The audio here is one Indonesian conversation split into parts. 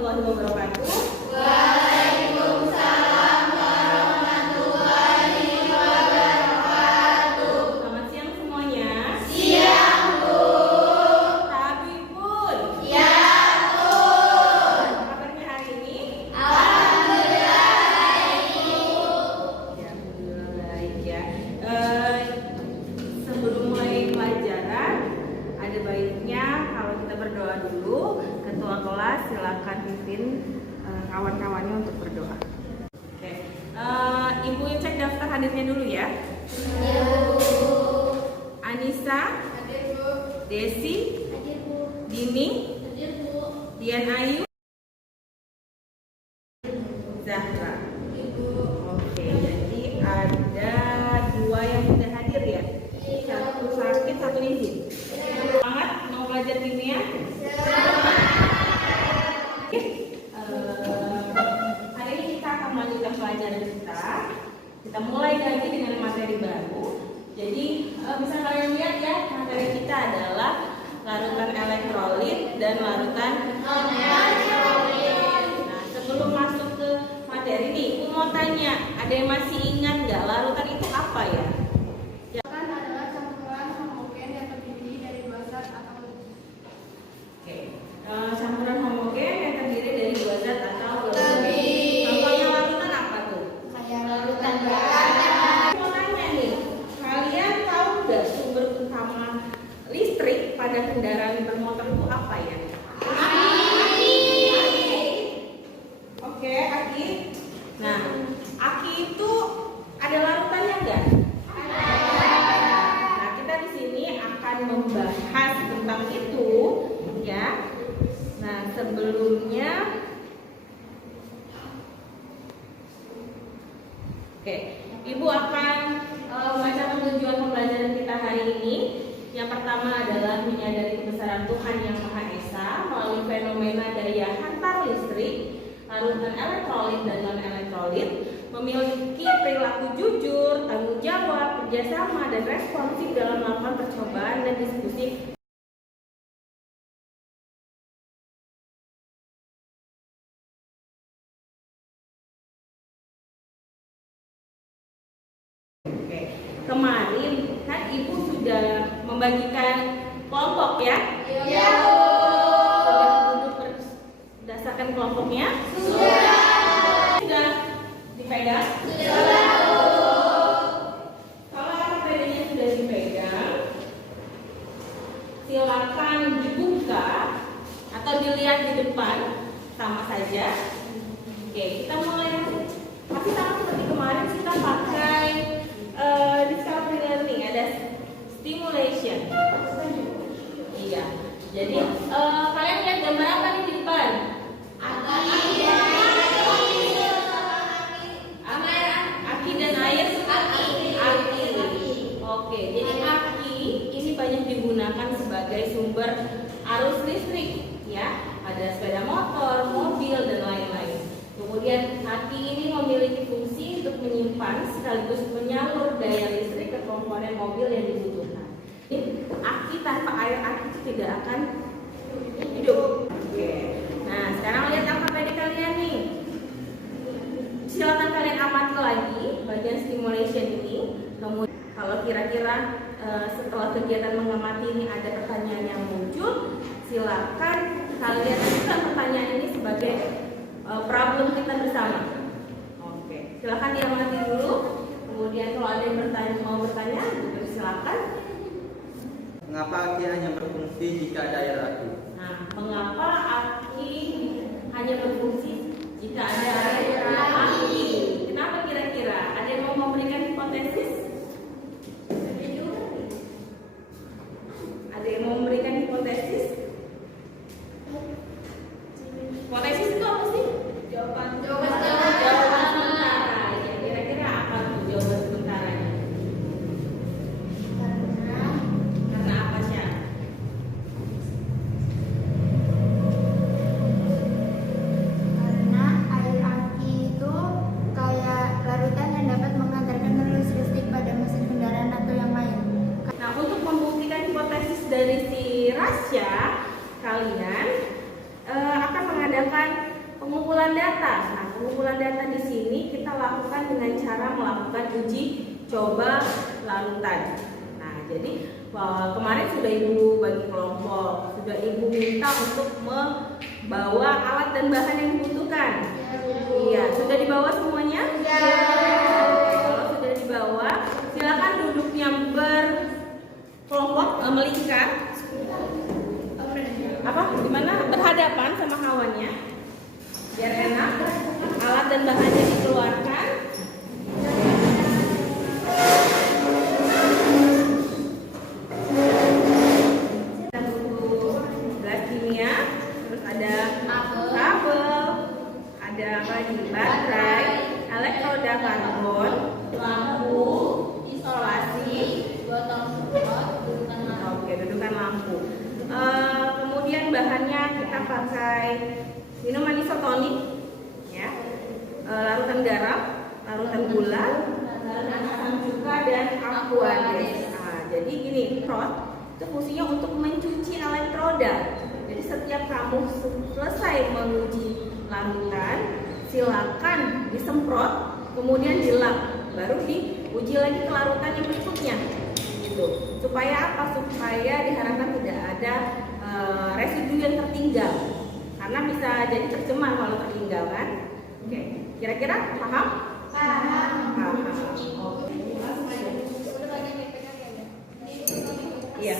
warahmatullahi wabarakatuh. Waalaikumsalam warahmatullahi wabarakatuh. Selamat siang semuanya. Siang, Bu. Tabibun. Ya, Bu. Apa kabarnya hari ini? Alhamdulillah baik, Bu. Ya, alhamdulillah baik ya. Sebelum mulai pelajaran, ada baiknya kalau kita berdoa dulu. Ketua kelas silakan pimpin kawan-kawannya untuk berdoa. Oke, Ibu cek daftar hadirnya dulu ya. Ya, Bu. Anissa, Hadir, Bu. Desi, Hadir, Bu. Dini, Hadir, Bu. Dian Ayu, Zahra. Ibu. Oke, jadi ada dua yang sudah hadir ya. Satu sakit, satu izin. Semangat mau belajar kimia? Oke. Hari ini kita akan melanjutkan pelajaran kita. Kita mulai lagi dengan materi baru. Jadi bisa kalian lihat ya, materi kita adalah larutan elektrolit dan larutan non-elektrolit. Nah, sebelum masuk ke materi nih, aku mau tanya, ada yang masih ingat nggak larutan itu apa ya? Adalah campuran homogen yang terdiri dari dua zat atau lebih. Oke, campuran homogen yang terdiri dari dua zat atau Lebih. Contohnya larutan apa tuh? Kayak larutan garam. Mau tanya nih, kalian tahu nggak sumber utama listrik pada kendaraan bermotor itu apa ya? Oke, aki. Nah, aki itu ada larutannya nggak? Nah, kita di sini akan membahas tentang itu, ya. Nah, sebelumnya, oke, Ibu akan membacakan tujuan pembelajaran kita hari ini. Yang pertama adalah menyadari kebesaran Tuhan Yang Maha Esa melalui fenomena daya hantar listrik, larutan elektrolit dan non-elektrolit, memiliki perilaku jujur, tanggung jawab, kerjasama, dan responsif dalam melakukan percobaan dan diskusi. Oke, kemarin kan Ibu sudah membagikan kelompok ya? Iya, Sudah duduk berdasarkan kelompoknya? Sudah dipegang? Kalau APD-nya sudah dipegang, silakan dibuka atau dilihat di depan, sama saja. Oke, kita mulai. Masih sama seperti kemarin, kita pakai discovery learning, ada stimulation. Iya. Jadi kalian lihat gambar apa nih di depan? Aki dan air. Aki. Oke, jadi aki ini banyak digunakan sebagai sumber arus listrik, ya. Ada sepeda motor, mobil dan lain-lain. Kemudian aki ini memiliki fungsi untuk menyimpan sekaligus menyalur daya listrik ke komponen mobil yang dibutuhkan. Ini aki tanpa air aki tidak akan hidup. Oke. Nah, sekarang lihat APD kalian nih. Silakan kalian amati lagi bagian stimulation ini. Kemudian kalau kira-kira setelah kegiatan mengamati ini ada pertanyaan yang muncul, silakan kalian ajukan pertanyaan ini sebagai problem kita bersama. Oke, silakan diamati dulu. Kemudian kalau ada yang mau bertanya, silakan. Mengapa aki hanya berfungsi jika ada air aki? Nah, mengapa aki hanya berfungsi jika ada air aki? Kenapa kira-kira? Ada yang mau memberikan hipotesis? Ada yang mau memberikan hipotesis? Hipotesis itu apa sih? Jawaban sementara. Ya, kira-kira apa tuh jawaban sementaranya? Karena apa sih? pengumpulan data. Nah, pengumpulan data di sini kita lakukan dengan cara melakukan uji coba larutan. Nah, jadi kemarin sudah Ibu bagi kelompok, sudah Ibu minta untuk membawa alat dan bahan yang dibutuhkan. Iya, sudah dibawa semuanya? Ya. Kalau sudah dibawa, silakan duduknya berkelompok, melingkar. Gimana? Berhadapan sama kawannya. Biar enak. Alat dan bahannya dikeluarkan. Kita butuh gelas kimia, terus ada kabel, ada apa lagi? Baterai, elektroda karbon, lampu, isolasi, botol semprot, dudukan lampu. oke, dudukan lampu. Kemudian bahannya kita pakai minuman isotonik, ya, larutan garam, larutan gula, larutan asam cuka dan aquades. Nah, jadi gini, semprot itu fungsinya untuk mencuci elektroda. Jadi setiap kamu selesai menguji larutan, silakan disemprot, kemudian dilap, baru diuji lagi ke larutan yang berikutnya. Gitu. Supaya apa? Supaya diharapkan tidak ada residu yang tertinggal, karena bisa jadi tercemar kalau tertinggal kan. Oke, kira-kira paham? Paham. Oke. Iya.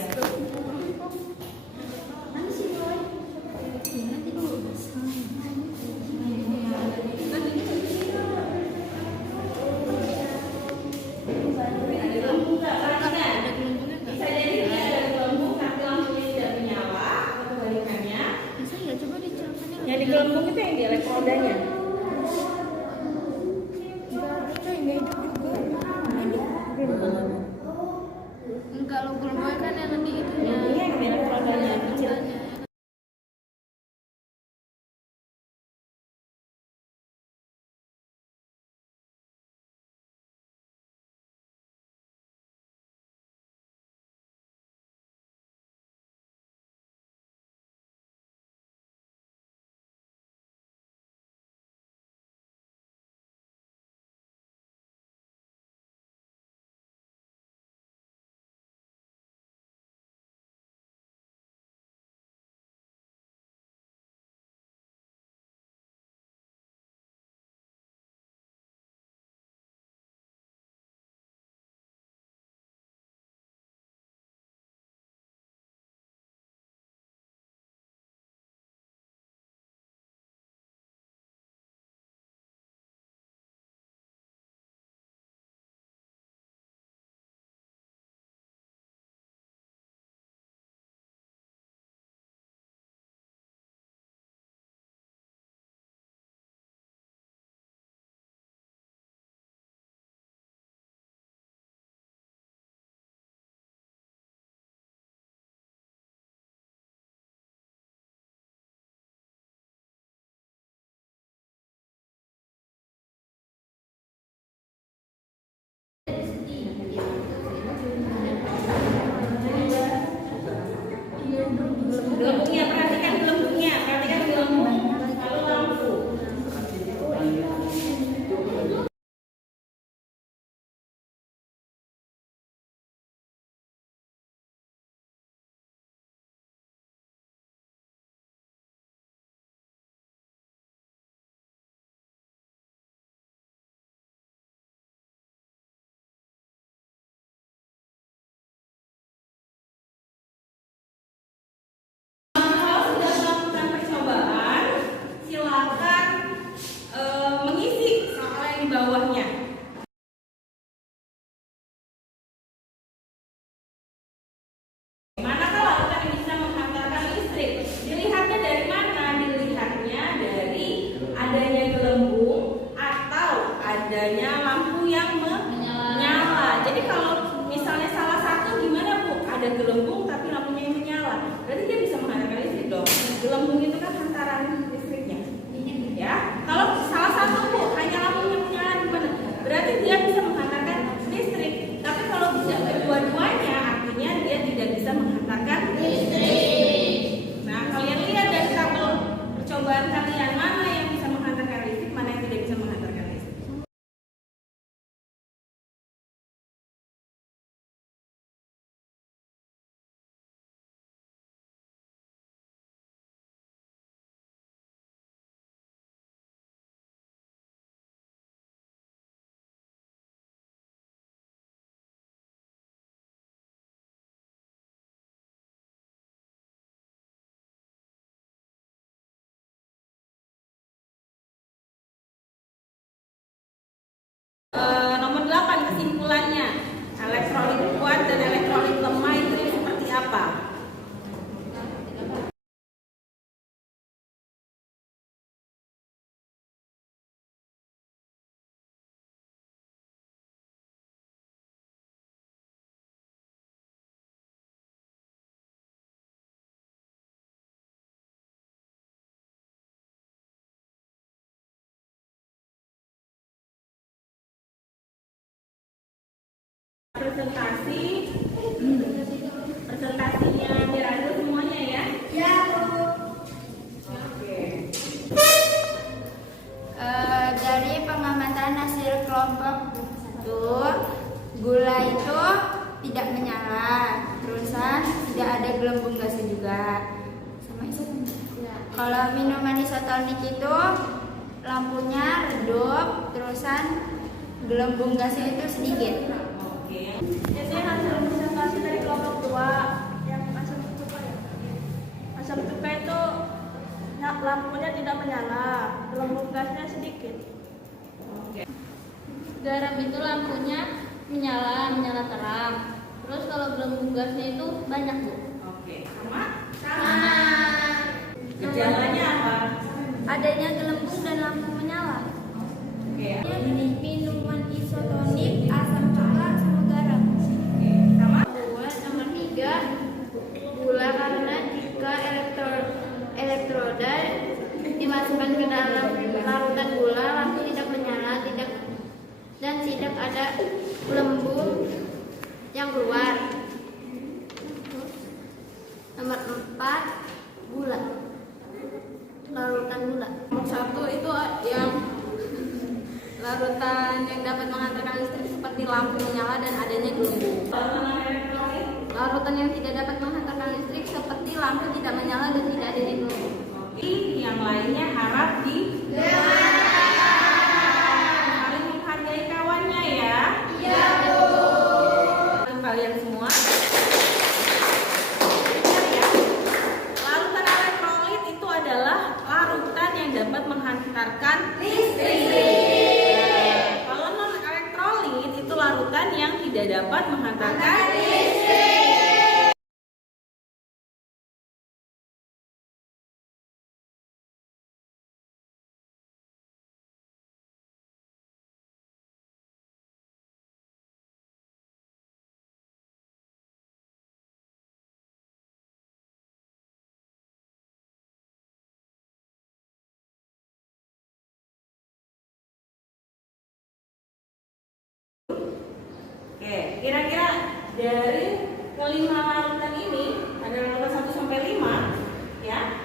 Bisa jadi dia ada gelembung tapi lampunya tidak menyala, atau kebalikannya. Yang di gelembung itu yang di elektrodanya. Kalau gelombang kan yang di itunya. Yang di elektrodanya kecil. kesimpulannya. Elektrolit kuat dan elektrolit lemah itu seperti apa? Presentasinya dirangkul semuanya ya? Ya, Bu. Oke. Dari pengamatan hasil kelompok itu, gula itu tidak menyala, terusan tidak ada gelembung gasnya juga. Sama isotonik. Kalau minuman isotonik itu lampunya redup, terusan gelembung gasnya itu sedikit. Oke. Ini hasil presentasi dari kelompok 2 yang asam cuka ya. Asam cuka itu lampunya tidak menyala, gelembung gasnya sedikit. Oke. Garam itu lampunya menyala terang. Terus kalau gelembung gasnya itu banyak, Bu. Oke. Sama? Gejalanya apa? Adanya gelembung dan lampu menyala. Oke. Minuman isotonik, asam cuka, sama garam. Oke. Sama? Nomor 3, gula karena jika elektroda dimasukkan ke dalam larutan gula, lampu tidak menyala, dan tidak ada gelembung yang keluar. Nomor 4, gula. Larutan gula. Nomor 1 itu yang larutan yang dapat menghantarkan listrik seperti lampu menyala dan adanya gelembung. Larutan yang tidak dapat menghantarkan listrik seperti lampu tidak menyala dan tidak adanya gelembung. Oke. Yang lainnya harap di saling menghargai kawannya ya. Iya, Bu. Kalian semua. Ingat ya, larutan elektrolit itu adalah larutan yang dapat menghantarkan listrik. Kalau non elektrolit itu larutan yang tidak dapat menghantarkan listrik. Oke, kira-kira dari kelima larutan ini, ada larutan 1 sampai 5, ya.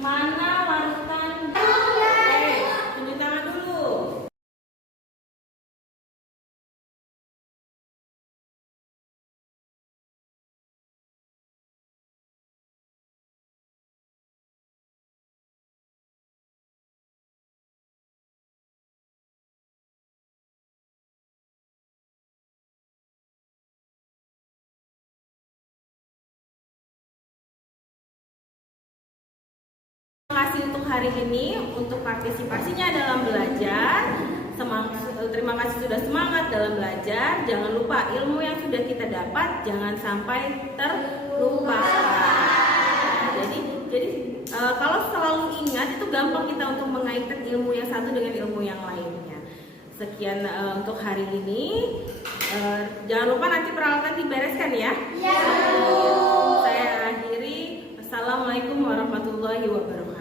Mana larutan? Oke, tunjuk tangan dulu. Terima kasih untuk hari ini, untuk partisipasinya dalam belajar. Terima kasih sudah semangat dalam belajar. Jangan lupa ilmu yang sudah kita dapat jangan sampai terlupakan. Jadi kalau selalu ingat itu gampang kita untuk mengaitkan ilmu yang satu dengan ilmu yang lainnya. Sekian untuk hari ini. Jangan lupa nanti peralatan dibereskan ya. Iya. Saya akhiri. Assalamualaikum warahmatullahi wabarakatuh.